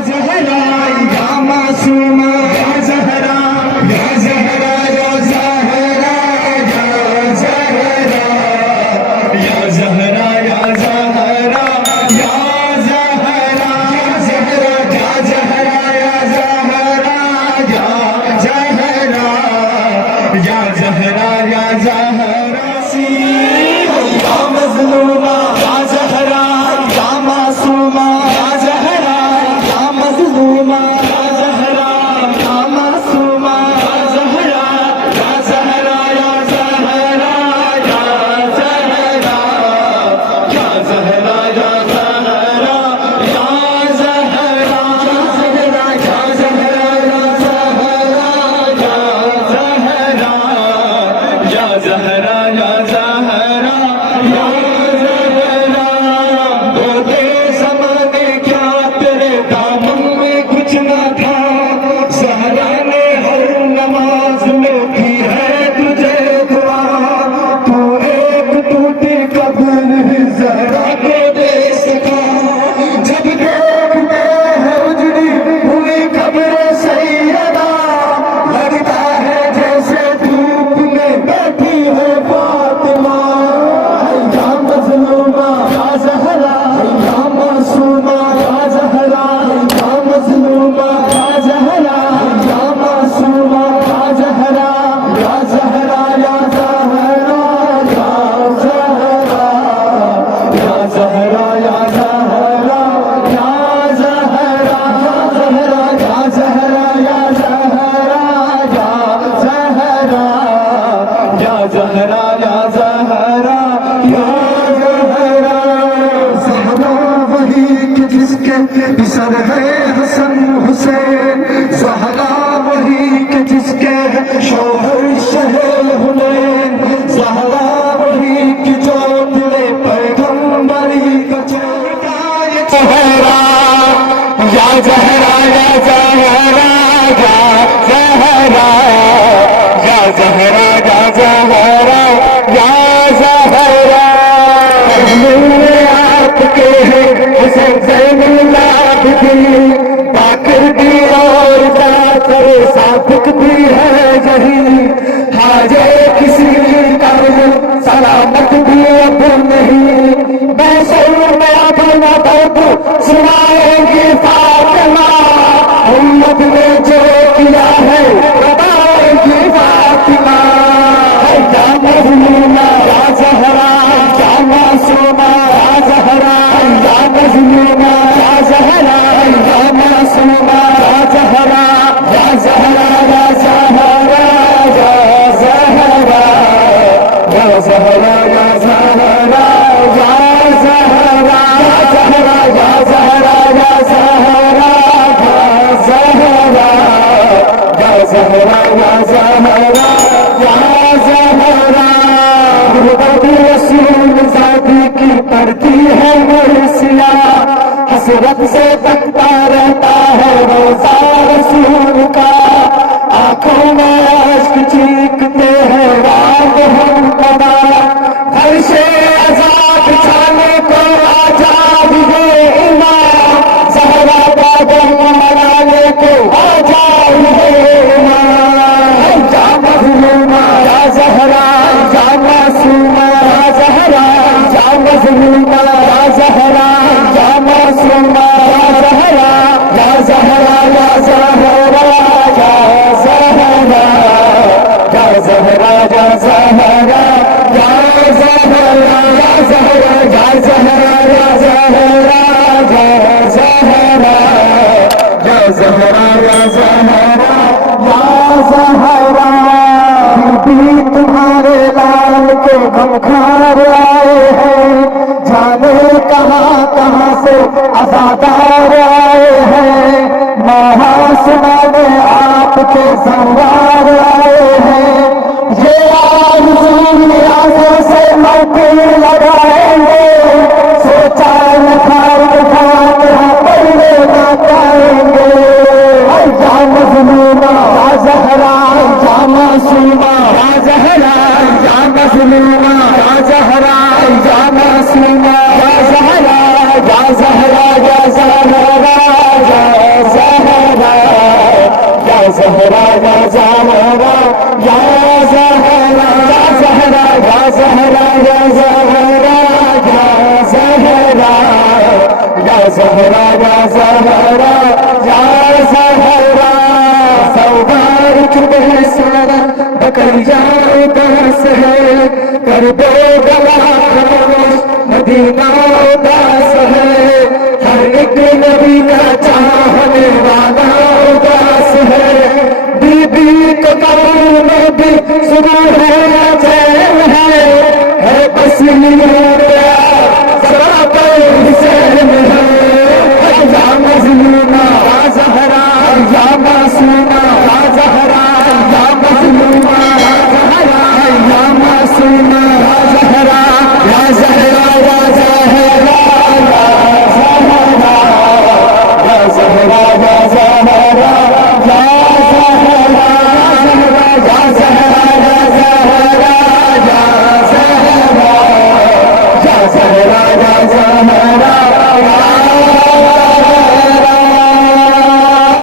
زہرا یا معصومہ یا زہرا یا زہرا یا زہرا یا زہرا یا زہرا یا زہرا یا زہرا یا زہرا یا زہرا یا زہرا یا زہرا یا زہرا یا زہرا یا مظلومہ یا زہرا یا معصومہ یا زہرا یا مظلومہ یا زہرا یا معصومہ یا زہرا یا زہرا یا زہرا یا زہرا یا زہرا یا زہرا یا زہرا یا زہرا یا زہرا یا زہرا یا زہرا یا زہرا یا زہرا بولے زمانے کیا تیرے دامن میں کچھ نہ تھا زہرا نے ہر نماز میں کی ہے تجھے دعا تو ایک ٹوٹی قبر زہرا کو دے سکا جب دیکھتے ہیں اجڑی ہوئی قبر سیدہ لگتا ہے جیسے دھوپ میں بیٹھی ہے فاطمہ یا مظلومہ یا زہرا یا معصومہ یا زہرا یا مظلومہ یا زہرا یا معصومہ یا زہرا یا زہرا یا زہرا یا زہرا یا زہرا یا زہرا یا زہرا یا زہرا یا زہرا یا زہرا یا زہرا یا زہرا یا زہرا زہرا وہی کہ جس کے بسر ہے حسن حسین زہرا وہی کہ جس کے شوہر شہر حنین زہرا وہی کہ جو دلے پیغمبری کا چہرہ یہ زہرا یا زہرا یا زہرا یا زہرا یا زہرا یا زہرا یا زہرا پہلے آپ کے ہیں حسین زین العابدین باقر بھی اور جعفر صادق بھی ہے یہی حاجے کسی کا سلامت بھی اب نہیں میں سر میں اپنا درد سنائیں گی فاطمہ امت نے جو کیا ہے بتائیں گی فاطمہ یا مظلومہ یا زہرا یا معصومہ یا زہرا یا مظلومہ یا زہرا یا معصومہ یا زہرا یا زہرا یا زہرا یا زہرا یا زہرا یا زہرا یا زہرا یا زہرا یا زہرا یا زہرا یا زہرا یا زہرا یا زہرا محبت رسول ذاتی کی پڑتی ہے مرثیہ حسرت سے تکتا رہتا ہے روزہ رسول کا آنکھوں میں اشک چیختے ہیں رات ہم قدا گھر سے عذاب چھانے کو آزاد ہے امام زہرا بادل منانے کو آزاد ہے امام یا مظلومہ یا زہرا یا معصومہ یا زہرا یا مظلومہ یا زہرا یا معصومہ یا زہرا یا زہرا یا زہرا یا زہرا یا زہرا یا زہرا یا زہرا یا زہرا یا زہرا یا زہرا یا زہرا یا زہرا یا زہرا یا زہرا بھی تمہارے لال کے غم کھار آئے ہیں جانے کہاں کہاں سے عزادار آئے ہیں محاسنہ میں آپ کے زوار آئے ہیں یہ آرزو نیازوں سے موقع لگائیں گے سوچا نہ پڑھنے نہ پائیں گے یا مظلومہ یا زہرا یا معصومہ یا زہرا یا مظلومہ یا زہرا یا معصومہ یا زہرا یا زہرا یا زہرا یا زہرا یا زہرا یا زہرا یا زہرا یا زہرا یا زہرا یا زہرا یا زہرا یا زہرا یا زہرا سوبارک بسرا بکریا اداس ہے کر دو گلا خاموش مدینہ اداس ہے ہر ایک نبی کا چاہنے والا اداس ہے بی بی کو قبر میں بھی سرور ہے